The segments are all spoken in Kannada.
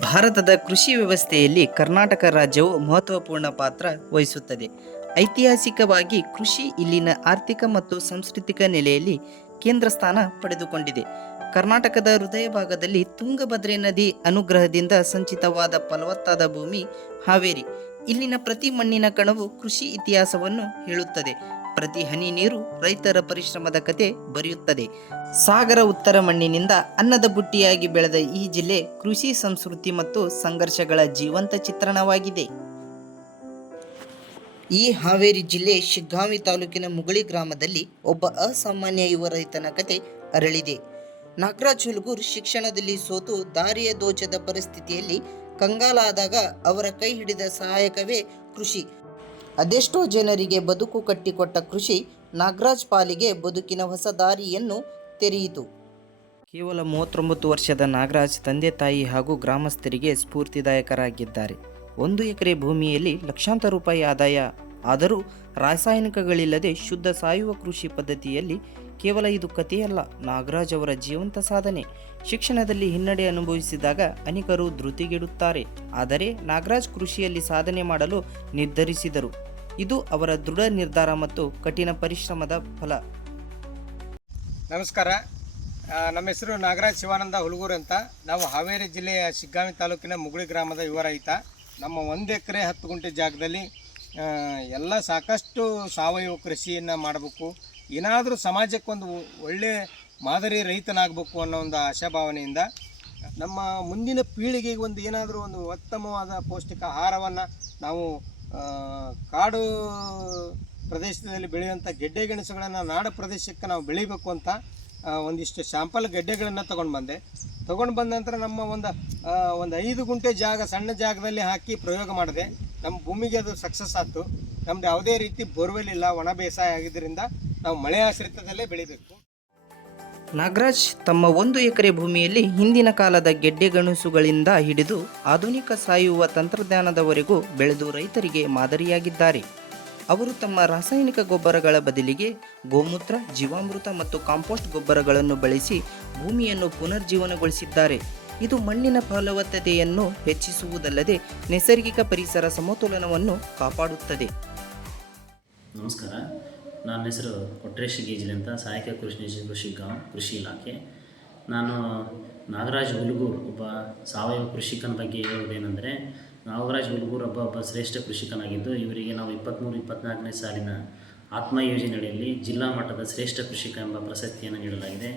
ಭಾರತದ ಕೃಷಿ ವ್ಯವಸ್ಥೆಯಲ್ಲಿ ಕರ್ನಾಟಕ ರಾಜ್ಯವು ಮಹತ್ವಪೂರ್ಣ ಪಾತ್ರ ವಹಿಸುತ್ತದೆ. ಐತಿಹಾಸಿಕವಾಗಿ ಕೃಷಿ ಇಲ್ಲಿನ ಆರ್ಥಿಕ ಮತ್ತು ಸಾಂಸ್ಕೃತಿಕ ನೆಲೆಯಲ್ಲಿ ಕೇಂದ್ರ ಸ್ಥಾನ ಪಡೆದುಕೊಂಡಿದೆ. ಕರ್ನಾಟಕದ ಹೃದಯ ಭಾಗದಲ್ಲಿ ತುಂಗಭದ್ರೆ ನದಿ ಅನುಗ್ರಹದಿಂದ ಸಂಚಿತವಾದ ಫಲವತ್ತಾದ ಭೂಮಿ ಹಾವೇರಿ. ಇಲ್ಲಿನ ಪ್ರತಿ ಮಣ್ಣಿನ ಕಣವು ಕೃಷಿ ಇತಿಹಾಸವನ್ನು ಹೇಳುತ್ತದೆ. ಪ್ರತಿ ಹನಿ ನೀರು ರೈತರ ಪರಿಶ್ರಮದ ಕತೆ ಬರೆಯುತ್ತದೆ. ಸಾಗರ ಉತ್ತರ ಮಣ್ಣಿನಿಂದ ಅನ್ನದ ಬುಟ್ಟಿಯಾಗಿ ಬೆಳೆದ ಈ ಜಿಲ್ಲೆ ಕೃಷಿ ಸಂಸ್ಕೃತಿ ಮತ್ತು ಸಂಘರ್ಷಗಳ ಜೀವಂತ ಚಿತ್ರಣವಾಗಿದೆ. ಈ ಹಾವೇರಿ ಜಿಲ್ಲೆ ಶಿಗ್ಗಾಂವಿ ತಾಲೂಕಿನ ಮುಗುಳಿ ಗ್ರಾಮದಲ್ಲಿ ಒಬ್ಬ ಅಸಾಮಾನ್ಯ ಯುವ ರೈತನ ಕತೆ ಅರಳಿದೆ. ನಾಗರಾಜ್ ಹುಲ್ಗೂರ್ ಶಿಕ್ಷಣದಲ್ಲಿ ಸೋತು ದಾರಿಯ ದೋಚದ ಪರಿಸ್ಥಿತಿಯಲ್ಲಿ ಕಂಗಾಲಾದಾಗ ಅವರ ಕೈ ಹಿಡಿದ ಸಹಾಯಕವೇ ಕೃಷಿ. ಅದೆಷ್ಟೋ ಜನರಿಗೆ ಬದುಕು ಕಟ್ಟಿಕೊಟ್ಟ ಕೃಷಿ ನಾಗರಾಜ್ ಪಾಲಿಗೆ ಬದುಕಿನ ಹೊಸ ದಾರಿಯನ್ನು ತೆರೆಯಿತು. ಕೇವಲ ಮೂವತ್ತೊಂಬತ್ತು ವರ್ಷದ ನಾಗರಾಜ್ ತಂದೆ ತಾಯಿ ಹಾಗೂ ಗ್ರಾಮಸ್ಥರಿಗೆ ಸ್ಫೂರ್ತಿದಾಯಕರಾಗಿದ್ದಾರೆ. ಒಂದು ಎಕರೆ ಭೂಮಿಯಲ್ಲಿ ಲಕ್ಷಾಂತರ ರೂಪಾಯಿ ಆದಾಯ ಆದರೂ ರಾಸಾಯನಿಕಗಳಿಲ್ಲದೆ ಶುದ್ಧ ಸಾಯುವ ಕೃಷಿ ಪದ್ಧತಿಯಲ್ಲಿ ಕೇವಲ ಇದು ಕಥೆಯಲ್ಲ. ನಾಗರಾಜ್ ಅವರ ಜೀವಂತ ಸಾಧನೆ. ಶಿಕ್ಷಣದಲ್ಲಿ ಹಿನ್ನಡೆ ಅನುಭವಿಸಿದಾಗ ಅನೇಕರು ಧೃತಿಗೆಡುತ್ತಾರೆ. ಆದರೆ ನಾಗರಾಜ್ ಕೃಷಿಯಲ್ಲಿ ಸಾಧನೆ ಮಾಡಲು ನಿರ್ಧರಿಸಿದರು. ಇದು ಅವರ ದೃಢ ನಿರ್ಧಾರ ಮತ್ತು ಕಠಿಣ ಪರಿಶ್ರಮದ ಫಲ. ನಮಸ್ಕಾರ. ನಮ್ಮ ಹೆಸರು ನಾಗರಾಜ್ ಶಿವಾನಂದ ಹುಲಗೂರು ಅಂತ. ನಾವು ಹಾವೇರಿ ಜಿಲ್ಲೆಯ ಶಿಗ್ಗಾವಿ ತಾಲೂಕಿನ ಮುಗುಳಿ ಗ್ರಾಮದ ಯುವ ರೈತ. ನಮ್ಮ ಒಂದು ಎಕರೆ ಹತ್ತು ಗುಂಟೆ ಜಾಗದಲ್ಲಿ ಎಲ್ಲ ಸಾಕಷ್ಟು ಸಾವಯವ ಕೃಷಿಯನ್ನು ಮಾಡಬೇಕು. ಏನಾದರೂ ಸಮಾಜಕ್ಕೊಂದು ಒಳ್ಳೆಯ ಮಾದರಿ ರೈತನಾಗಬೇಕು ಅನ್ನೋ ಒಂದು ಆಶಾಭಾವನೆಯಿಂದ ನಮ್ಮ ಮುಂದಿನ ಪೀಳಿಗೆಗೆ ಒಂದು ಏನಾದರೂ ಒಂದು ಉತ್ತಮವಾದ ಪೌಷ್ಟಿಕ ಆಹಾರವನ್ನು ನಾವು ಕಾಡು ಪ್ರದೇಶದಲ್ಲಿ ಬೆಳೆಯುವಂಥ ಗೆಡ್ಡೆ ಗೆಣಸುಗಳನ್ನು ನಾಡ ಪ್ರದೇಶಕ್ಕೆ ನಾವು ಬೆಳಿಬೇಕು ಅಂತ ಒಂದಿಷ್ಟು ಶಾಂಪಲ್ ಗೆಡ್ಡೆಗಳನ್ನು ತೊಗೊಂಡು ಬಂದೆ. ತೊಗೊಂಡು ಬಂದ ನಂತರ ನಮ್ಮ ಒಂದು ಒಂದು ಐದು ಗುಂಟೆ ಜಾಗ ಸಣ್ಣ ಜಾಗದಲ್ಲಿ ಹಾಕಿ ಪ್ರಯೋಗ ಮಾಡಿದೆ. ನಮ್ಮ ಭೂಮಿಗೆ ಅದು ಸಕ್ಸಸ್ ಆಯ್ತು. ನಮ್ದು ಯಾವುದೇ ರೀತಿ ಬೋರ್ವೆಲ್ ಇಲ್ಲ ಒಣ ಬೇಸಾಯ ಆಗಿದ್ದರಿಂದ ನಾವು ಮಳೆ ಆಶ್ರಿತದಲ್ಲೇ ಬೆಳಿಬೇಕು. ನಾಗರಾಜ್ ತಮ್ಮ ಒಂದು ಎಕರೆ ಭೂಮಿಯಲ್ಲಿ ಹಿಂದಿನ ಕಾಲದ ಗೆಡ್ಡೆ ಗಣಸುಗಳಿಂದ ಹಿಡಿದು ಆಧುನಿಕ ಸಾಯುವ ತಂತ್ರಜ್ಞಾನದವರೆಗೂ ಬೆಳೆದು ರೈತರಿಗೆ ಮಾದರಿಯಾಗಿದ್ದಾರೆ. ಅವರು ತಮ್ಮ ರಾಸಾಯನಿಕ ಗೊಬ್ಬರಗಳ ಬದಲಿಗೆ ಗೋಮೂತ್ರ, ಜೀವಾಮೃತ ಮತ್ತು ಕಾಂಪೋಸ್ಟ್ ಗೊಬ್ಬರಗಳನ್ನು ಬಳಸಿ ಭೂಮಿಯನ್ನು ಪುನರ್ಜೀವನಗೊಳಿಸಿದ್ದಾರೆ. ಇದು ಮಣ್ಣಿನ ಫಲವತ್ತತೆಯನ್ನು ಹೆಚ್ಚಿಸುವುದಲ್ಲದೆ ನೈಸರ್ಗಿಕ ಪರಿಸರ ಸಮತೋಲನವನ್ನು ಕಾಪಾಡುತ್ತದೆ. ನಮಸ್ಕಾರ. ನನ್ನ ಹೆಸರು ಕೊಟ್ರೇಶ್ ಗೇಜಿಲಿ ಅಂತ, ಸಹಾಯಕ ಕೃಷಿ ಕೃಷಿ ಗಾಂವ್, ಕೃಷಿ ಇಲಾಖೆ. ನಾನು ನಾಗರಾಜ್ ಹುಲ್ಗೂರ್ ಒಬ್ಬ ಸಾವಯವ ಕೃಷಿಕನ ಬಗ್ಗೆ ಹೇಳುವುದೇನೆಂದರೆ ನಾಗರಾಜ್ ಹುಲ್ಗೂರ್ ಒಬ್ಬ ಒಬ್ಬ ಶ್ರೇಷ್ಠ ಕೃಷಿಕನಾಗಿದ್ದು, ಇವರಿಗೆ ನಾವು ಇಪ್ಪತ್ತ್ಮೂರು ಇಪ್ಪತ್ತ್ನಾಲ್ಕನೇ ಸಾಲಿನ ಆತ್ಮ ಯೋಜನೆಯಲ್ಲಿ ಜಿಲ್ಲಾ ಮಟ್ಟದ ಶ್ರೇಷ್ಠ ಕೃಷಿಕ ಎಂಬ ಪ್ರಶಸ್ತಿಯನ್ನು ನೀಡಲಾಗಿದೆ.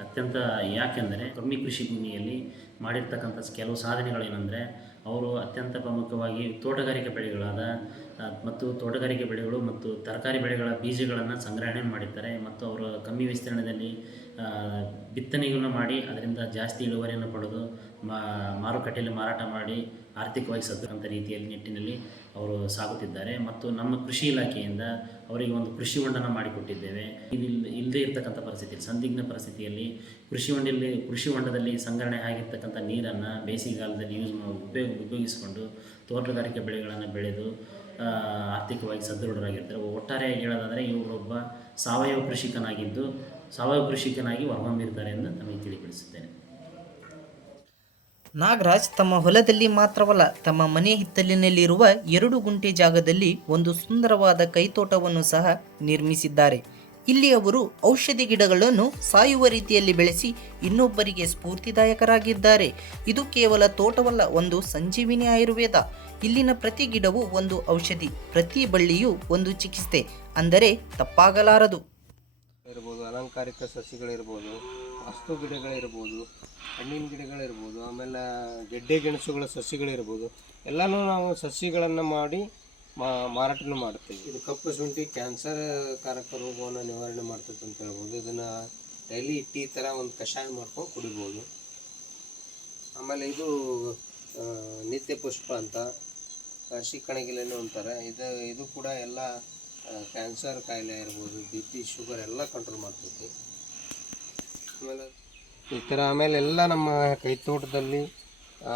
ಅತ್ಯಂತ ಯಾಕೆಂದರೆ ಕಮ್ಮಿ ಕೃಷಿ ಭೂಮಿಯಲ್ಲಿ ಮಾಡಿರ್ತಕ್ಕಂಥ ಕೆಲವು ಸಾಧನೆಗಳೇನೆಂದರೆ ಅವರು ಅತ್ಯಂತ ಪ್ರಮುಖವಾಗಿ ತೋಟಗಾರಿಕೆ ಬೆಳೆಗಳಾದ ಮತ್ತು ತೋಟಗಾರಿಕೆ ಬೆಳೆಗಳು ಮತ್ತು ತರಕಾರಿ ಬೆಳೆಗಳ ಬೀಜಗಳನ್ನು ಸಂಗ್ರಹಣೆ ಮಾಡಿರ್ತಾರೆ ಮತ್ತು ಅವರು ಕಮ್ಮಿ ವಿಸ್ತೀರ್ಣದಲ್ಲಿ ಬಿತ್ತನೆಗಳನ್ನು ಮಾಡಿ ಅದರಿಂದ ಜಾಸ್ತಿ ಇಳುವರಿಯನ್ನು ಪಡೆದು ಮಾರುಕಟ್ಟೆಯಲ್ಲಿ ಮಾರಾಟ ಮಾಡಿ ಆರ್ಥಿಕವಾಗಿ ಸದ್ದಂಥ ರೀತಿಯಲ್ಲಿ ನಿಟ್ಟಿನಲ್ಲಿ ಅವರು ಸಾಗುತ್ತಿದ್ದಾರೆ. ಮತ್ತು ನಮ್ಮ ಕೃಷಿ ಇಲಾಖೆಯಿಂದ ಅವರಿಗೆ ಒಂದು ಕೃಷಿ ಹೊಂಡನ ಮಾಡಿಕೊಟ್ಟಿದ್ದೇವೆ. ಇದು ಇಲ್ಲದೇ ಇರತಕ್ಕಂಥ ಪರಿಸ್ಥಿತಿಯಲ್ಲಿ ಸಂದಿಗ್ಧ ಪರಿಸ್ಥಿತಿಯಲ್ಲಿ ಕೃಷಿ ಹೊಂಡಲ್ಲಿ, ಕೃಷಿ ಹೊಂಡದಲ್ಲಿ ಸಂಗ್ರಹಣೆ ಆಗಿರ್ತಕ್ಕಂಥ ನೀರನ್ನು ಬೇಸಿಗೆಗಾಲದಲ್ಲಿ ಯೂಸ್ ಉಪಯೋಗ ಉಪಯೋಗಿಸಿಕೊಂಡು ತೋಟಗಾರಿಕೆ ಬೆಳೆಗಳನ್ನು ಬೆಳೆದು ಆರ್ಥಿಕವಾಗಿ ಸದೃಢರಾಗಿರ್ತಾರೆ. ಒಟ್ಟಾರೆಯಾಗಿ ಹೇಳೋದಾದರೆ ಇವರೊಬ್ಬ ಸಾವಯವ ಕೃಷಿಕನಾಗಿದ್ದು, ಸಾವಯವ ಕೃಷಿಕನಾಗಿ ಹೊರಹೊಮ್ಮಿರ್ತಾರೆ ಎಂದು ನಮಗೆ ತಿಳಿಪಡಿಸುತ್ತೇನೆ. ನಾಗರಾಜ್ ತಮ್ಮ ಹೊಲದಲ್ಲಿ ಮಾತ್ರವಲ್ಲ, ತಮ್ಮ ಮನೆ ಹಿತ್ತಲಿನಲ್ಲಿರುವ ಎರಡು ಗುಂಟೆ ಜಾಗದಲ್ಲಿ ಒಂದು ಸುಂದರವಾದ ಕೈತೋಟವನ್ನು ಸಹ ನಿರ್ಮಿಸಿದ್ದಾರೆ. ಇಲ್ಲಿ ಅವರು ಔಷಧಿ ಗಿಡಗಳನ್ನು ಸಾಯುವ ರೀತಿಯಲ್ಲಿ ಬೆಳೆಸಿ ಇನ್ನೊಬ್ಬರಿಗೆ ಸ್ಫೂರ್ತಿದಾಯಕರಾಗಿದ್ದಾರೆ. ಇದು ಕೇವಲ ತೋಟವಲ್ಲ, ಒಂದು ಸಂಜೀವಿನಿ ಆಯುರ್ವೇದ. ಇಲ್ಲಿನ ಪ್ರತಿ ಗಿಡವು ಒಂದು ಔಷಧಿ, ಪ್ರತಿ ಬಳ್ಳಿಯೂ ಒಂದು ಚಿಕಿತ್ಸೆ. ಅಂದರೆ ತಪ್ಪಾಗಲಾರದು. ಇರ್ಬೋದು, ಅಲಂಕಾರಿಕ ಸಸಿಗಳಿರ್ಬೋದು ವಸ್ತು ಗಿಡಗಳಿರ್ಬೋದು, ಹಣ್ಣಿನ ಗಿಡಗಳಿರ್ಬೋದು, ಆಮೇಲೆ ಗೆಡ್ಡೆ ಗೆಣಸುಗಳ ಸಸಿಗಳಿರ್ಬೋದು, ಎಲ್ಲನೂ ನಾವು ಸಸಿಗಳನ್ನು ಮಾಡಿ ಮಾರಾಟನೂ ಮಾಡ್ತೀವಿ. ಇದು ಕಪ್ಪು ಶುಂಠಿ ಕ್ಯಾನ್ಸರ್ ಕಾರಕ ರೋಗವನ್ನು ನಿವಾರಣೆ ಮಾಡ್ತೈತೆ ಅಂತ ಹೇಳ್ಬೋದು. ಇದನ್ನು ಡೈಲಿ ಟೀ ಥರ ಒಂದು ಕಷಾಯ ಮಾಡ್ಕೊಂಡು ಕುಡಿಬೋದು. ಆಮೇಲೆ ಇದು ನಿತ್ಯ ಪುಷ್ಪ ಅಂತ ಕಣಗಿಲೆನೂ ಅಂತಾರೆ. ಇದು ಇದು ಕೂಡ ಎಲ್ಲ ಕ್ಯಾನ್ಸರ್ ಕಾಯಿಲೆ ಇರ್ಬೋದು ಬಿ ಪಿ ಶುಗರ್ ಎಲ್ಲ ಕಂಟ್ರೋಲ್ ಮಾಡ್ತೈತಿ. ಆಮೇಲೆ ಈ ಥರ ಆಮೇಲೆ ಎಲ್ಲ ನಮ್ಮ ಕೈತೋಟದಲ್ಲಿ ಆ,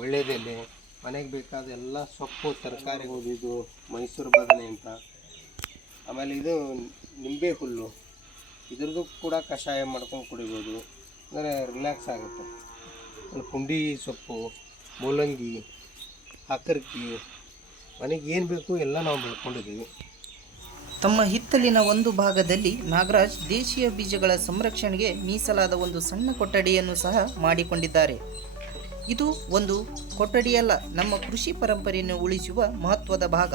ವೀಳ್ಯದೆಲೆ ಮನೆಗೆ ಬೇಕಾದ ಎಲ್ಲ ಸೊಪ್ಪು ತರಕಾರಿ ಇದು ಮೈಸೂರು ಬದನೆ ಅಂತ. ಆಮೇಲೆ ಇದು ನಿಂಬೆ ಹುಲ್ಲು. ಇದ್ರದ್ದು ಕೂಡ ಕಷಾಯ ಮಾಡ್ಕೊಂಡು ಕುಡಿಬೋದು. ಅಂದರೆ ರಿಲ್ಯಾಕ್ಸ್ ಆಗುತ್ತೆ. ಪುಂಡಿ ಸೊಪ್ಪು ಮೂಲಂಗಿ ಹಕ್ಕರ್ಕಿ ಮನೆಗೆ ಏನು ಬೇಕು ಎಲ್ಲ ನಾವು ಬೆಳ್ಕೊಂಡಿದ್ದೀವಿ. ತಮ್ಮ ಹಿತ್ತಲಿನ ಒಂದು ಭಾಗದಲ್ಲಿ ನಾಗರಾಜ್ ದೇಶೀಯ ಬೀಜಗಳ ಸಂರಕ್ಷಣೆಗೆ ಮೀಸಲಾದ ಒಂದು ಸಣ್ಣ ಕೊಠಡಿಯನ್ನು ಸಹ ಮಾಡಿಕೊಂಡಿದ್ದಾರೆ. ಇದು ಒಂದು ಕೊಠಡಿಯಲ್ಲ, ನಮ್ಮ ಕೃಷಿ ಪರಂಪರೆಯನ್ನು ಉಳಿಸುವ ಮಹತ್ವದ ಭಾಗ.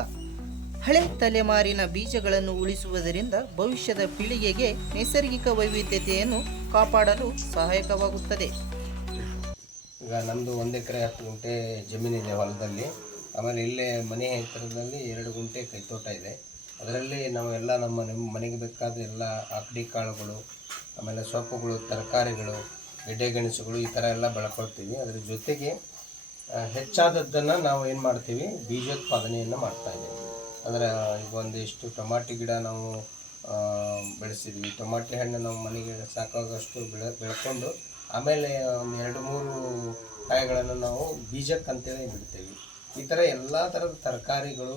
ಹಳೆ ತಲೆಮಾರಿನ ಬೀಜಗಳನ್ನು ಉಳಿಸುವುದರಿಂದ ಭವಿಷ್ಯದ ಪೀಳಿಗೆಗೆ ನೈಸರ್ಗಿಕ ವೈವಿಧ್ಯತೆಯನ್ನು ಕಾಪಾಡಲು ಸಹಾಯಕವಾಗುತ್ತದೆ. ಈಗ ನಮ್ಮದು ಒಂದು ಎಕರೆ ಹತ್ತು ಗುಂಟೆ ಜಮೀನಿದೆ ಹೊಲದಲ್ಲಿ. ಆಮೇಲೆ ಇಲ್ಲೇ ಮನೆ ಹತ್ತಿರದಲ್ಲಿ ಎರಡು ಗುಂಟೆ ಕೈತೋಟ ಇದೆ. ಅದರಲ್ಲಿ ನಾವು ಎಲ್ಲ ನಮ್ಮ ನಿಮ್ಮ ಮನೆಗೆ ಬೇಕಾದ ಎಲ್ಲ ಆಕಡಿ ಕಾಳುಗಳು, ಆಮೇಲೆ ಸೊಪ್ಪುಗಳು ತರಕಾರಿಗಳು ಗೆಡ್ಡೆ ಗೆಣಸುಗಳು ಈ ಥರ ಎಲ್ಲ ಬೆಳ್ಕೊಳ್ತೀವಿ. ಅದರ ಜೊತೆಗೆ ಹೆಚ್ಚಾದದ್ದನ್ನು ನಾವು ಏನು ಮಾಡ್ತೀವಿ? ಬೀಜೋತ್ಪಾದನೆಯನ್ನು ಮಾಡ್ತಾ ಇದ್ದೀವಿ. ಅಂದರೆ ಈಗ ಒಂದಿಷ್ಟು ಟೊಮಾಟಿ ಗಿಡ ನಾವು ಬೆಳೆಸಿದ್ವಿ. ಟೊಮಾಟಿ ಹಣ್ಣು ನಾವು ಮನೆಗೆ ಸಾಕಾಗಷ್ಟು ಬೆಳೆ, ಬೆಳ್ಕೊಂಡು, ಆಮೇಲೆ ಒಂದು ಎರಡು ಮೂರು ಕಾಯಿಗಳನ್ನು ನಾವು ಬೀಜಕ್ಕಂತೇಳಿ ಬಿಡ್ತೇವೆ. ಈ ಥರ ಎಲ್ಲ ಥರದ ತರಕಾರಿಗಳು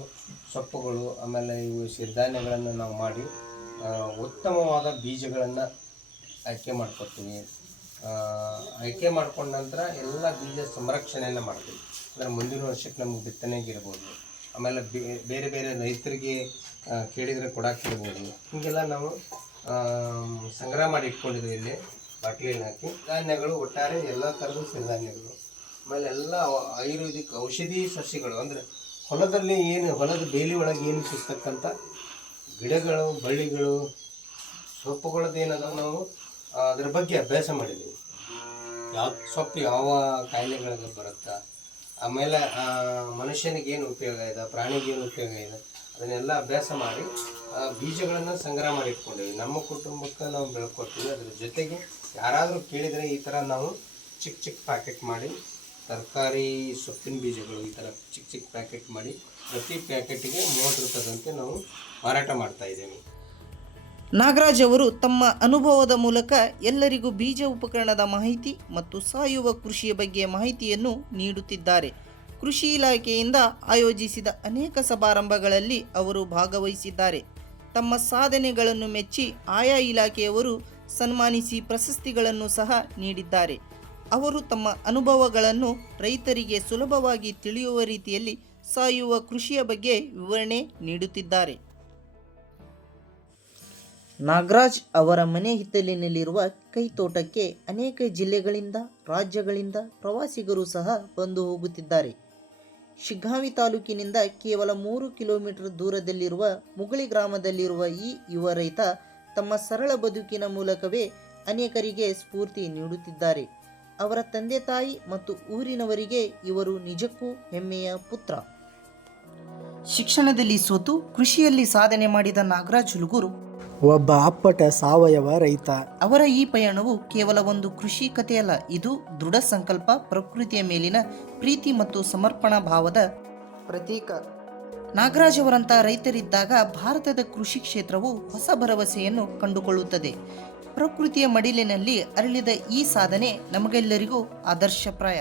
ಸೊಪ್ಪುಗಳು ಆಮೇಲೆ ಇವು ಸಿರಿಧಾನ್ಯಗಳನ್ನು ನಾವು ಮಾಡಿ ಉತ್ತಮವಾದ ಬೀಜಗಳನ್ನು ಆಯ್ಕೆ ಮಾಡ್ಕೊತೀವಿ ಆ, ಆಯ್ಕೆ ಮಾಡ್ಕೊಂಡ ನಂತರ ಎಲ್ಲ ಬೀಜ ಸಂರಕ್ಷಣೆಯನ್ನು ಮಾಡ್ತೀವಿ. ಅಂದರೆ ಮುಂದಿನ ವರ್ಷಕ್ಕೆ ನಮ್ಗೆ ಬಿತ್ತನೆಗಿರ್ಬೋದು ಆಮೇಲೆ ಬೇರೆ ಬೇರೆ ರೈತರಿಗೆ ಕೇಳಿದರೆ ಕೊಡಾಕಿರ್ಬೋದು ಹೀಗೆಲ್ಲ ನಾವು ಸಂಗ್ರಹ ಮಾಡಿ ಇಟ್ಕೊಂಡಿದ್ವಿ ಇಲ್ಲಿ ಬಾಟ್ಲಿಯಲ್ಲಿ ಹಾಕಿ. ಧಾನ್ಯಗಳು ಒಟ್ಟಾರೆ ಎಲ್ಲ ಥರದ ಸಿರಿಧಾನ್ಯಗಳು. ಆಮೇಲೆ ಎಲ್ಲ ಆಯುರ್ವೇದಿಕ್ ಔಷಧಿ ಸಸ್ಯಗಳು, ಅಂದರೆ ಹೊಲದಲ್ಲಿ ಏನು, ಹೊಲದ ಬೇಲಿ ಒಳಗೆ ಏನು ಸಿಗ್ತಕ್ಕಂಥ ಗಿಡಗಳು, ಬಳ್ಳಿಗಳು, ಸೊಪ್ಪುಗಳದ್ದು ಏನದ ನಾವು ಅದರ ಬಗ್ಗೆ ಅಭ್ಯಾಸ ಮಾಡಿದ್ದೀವಿ. ಯಾವ ಸೊಪ್ಪು ಯಾವ ಕಾಯಿಲೆಗಳಿಗೆ ಬರುತ್ತಾ, ಆಮೇಲೆ ಮನುಷ್ಯನಿಗೆ ಏನು ಉಪಯೋಗ ಇದೆ, ಪ್ರಾಣಿಗೆ ಏನು ಉಪಯೋಗ ಇದೆ, ಅದನ್ನೆಲ್ಲ ಅಭ್ಯಾಸ ಮಾಡಿ ಬೀಜಗಳನ್ನು ಸಂಗ್ರಹ ಮಾಡಿ ಇಟ್ಕೊಂಡಿವಿ ನಮ್ಮ ಕುಟುಂಬಕ್ಕೆ ನಾವು ಬೆಳ್ಕೊಡ್ತೀವಿ ಅದ್ರ ಜೊತೆಗೆ ಯಾರಾದರೂ ಕೇಳಿದರೆ ಈ ಥರ ನಾವು ಚಿಕ್ಕ ಚಿಕ್ಕ ಪ್ಯಾಕೆಟ್ ಮಾಡಿ ತರಕಾರಿ ಸೊಪ್ಪಿನ ಬೀಜಗಳು ಈ ಥರ ಚಿಕ್ಕ ಚಿಕ್ಕ ಪ್ಯಾಕೆಟ್ ಮಾಡಿ ಪ್ರತಿ ಪ್ಯಾಕೆಟಿಗೆ ಮೂವತ್ತು ರೂಪಾಯಿದಂತೆ ನಾವು ಮಾರಾಟ ಮಾಡ್ತಾ ಇದ್ದೇವೆ. ನಾಗರಾಜ್ ಅವರು ತಮ್ಮ ಅನುಭವದ ಮೂಲಕ ಎಲ್ಲರಿಗೂ ಬೀಜ ಉಪಕರಣದ ಮಾಹಿತಿ ಮತ್ತು ಸಾಯುವ ಕೃಷಿಯ ಬಗ್ಗೆ ಮಾಹಿತಿಯನ್ನು ನೀಡುತ್ತಿದ್ದಾರೆ. ಕೃಷಿ ಇಲಾಖೆಯಿಂದ ಆಯೋಜಿಸಿದ ಅನೇಕ ಸಮಾರಂಭಗಳಲ್ಲಿ ಅವರು ಭಾಗವಹಿಸಿದ್ದಾರೆ. ತಮ್ಮ ಸಾಧನೆಗಳನ್ನು ಮೆಚ್ಚಿ ಆಯಾ ಇಲಾಖೆಯವರು ಸನ್ಮಾನಿಸಿ ಪ್ರಶಸ್ತಿಗಳನ್ನು ಸಹ ನೀಡಿದ್ದಾರೆ. ಅವರು ತಮ್ಮ ಅನುಭವಗಳನ್ನು ರೈತರಿಗೆ ಸುಲಭವಾಗಿ ತಿಳಿಯುವ ರೀತಿಯಲ್ಲಿ ಸಾಯುವ ಕೃಷಿಯ ಬಗ್ಗೆ ವಿವರಣೆ ನೀಡುತ್ತಿದ್ದಾರೆ. ನಾಗರಾಜ್ ಅವರ ಮನೆ ಹಿತ್ತಲಿನಲ್ಲಿರುವ ಕೈತೋಟಕ್ಕೆ ಅನೇಕ ಜಿಲ್ಲೆಗಳಿಂದ, ರಾಜ್ಯಗಳಿಂದ ಪ್ರವಾಸಿಗರು ಸಹ ಬಂದು ಹೋಗುತ್ತಿದ್ದಾರೆ. ಶಿಗ್ಗಾವಿ ತಾಲೂಕಿನಿಂದ ಕೇವಲ ಮೂರು ಕಿಲೋಮೀಟರ್ ದೂರದಲ್ಲಿರುವ ಮುಗಳಿ ಗ್ರಾಮದಲ್ಲಿರುವ ಈ ಯುವ ರೈತ ತಮ್ಮ ಸರಳ ಬದುಕಿನ ಮೂಲಕವೇ ಅನೇಕರಿಗೆ ಸ್ಫೂರ್ತಿ ನೀಡುತ್ತಿದ್ದಾರೆ. ಅವರ ತಂದೆ ತಾಯಿ ಮತ್ತು ಊರಿನವರಿಗೆ ಇವರು ನಿಜಕ್ಕೂ ಹೆಮ್ಮೆಯ ಪುತ್ರ. ಶಿಕ್ಷಣದಲ್ಲಿ ಸೋತು ಕೃಷಿಯಲ್ಲಿ ಸಾಧನೆ ಮಾಡಿದ ನಾಗರಾಜ್ ಹುಲಗೂರು. ಒಬ್ಬ ಅಪ್ಪಟ ಸಾವಯವ ರೈತ. ಅವರ ಈ ಪಯಣವು ಕೇವಲ ಒಂದು ಕೃಷಿ ಕಥೆಯಲ್ಲ ಇದು ದೃಢ ಸಂಕಲ್ಪ ಪ್ರಕೃತಿಯ ಮೇಲಿನ ಪ್ರೀತಿ ಮತ್ತು ಸಮರ್ಪಣಾ ಭಾವದ ಪ್ರತೀಕ. ನಾಗರಾಜ್ ಅವರಂಥ ರೈತರಿದ್ದಾಗ ಭಾರತದ ಕೃಷಿ ಕ್ಷೇತ್ರವು ಹೊಸ ಭರವಸೆಯನ್ನು ಕಂಡುಕೊಳ್ಳುತ್ತದೆ. ಪ್ರಕೃತಿಯ ಮಡಿಲಿನಲ್ಲಿ ಅರಳಿದ ಈ ಸಾಧನೆ ನಮಗೆಲ್ಲರಿಗೂ ಆದರ್ಶಪ್ರಾಯ.